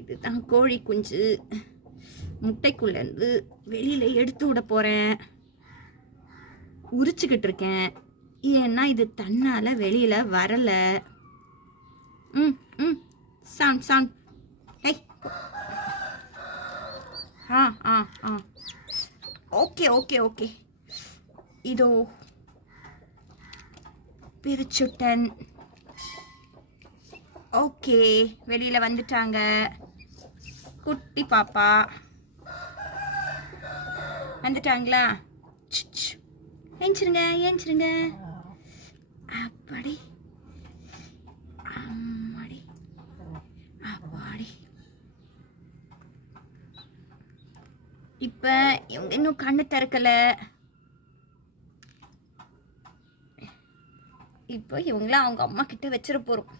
இதுதான் கோழி குஞ்சு. முட்டைக்குள்ளேருந்து வெளியில் எடுத்து விட போகிறேன். உரிச்சுக்கிட்டு இருக்கேன், ஏன்னா இது தன்னால் வெளியில் வரலை. ம் ம் சவுண்ட் சவுண்ட். ஹை, ஆ ஆ ஆ ஓகே ஓகே ஓகே. இதோ பிரிச்சுட்டன். ஓகே, வெளியில் வந்துட்டாங்க. குட்டி பாப்பா வந்துட்டாங்களா? ஏஞ்சிருங்க ஏஞ்சிருங்க. அப்படி அம்மாடி அப்பாடி. இப்போ இவங்க இன்னும் கண்ணு திறக்கல. இப்போ இவங்கள அவங்க அம்மா கிட்ட வச்சிட போகிறோம்.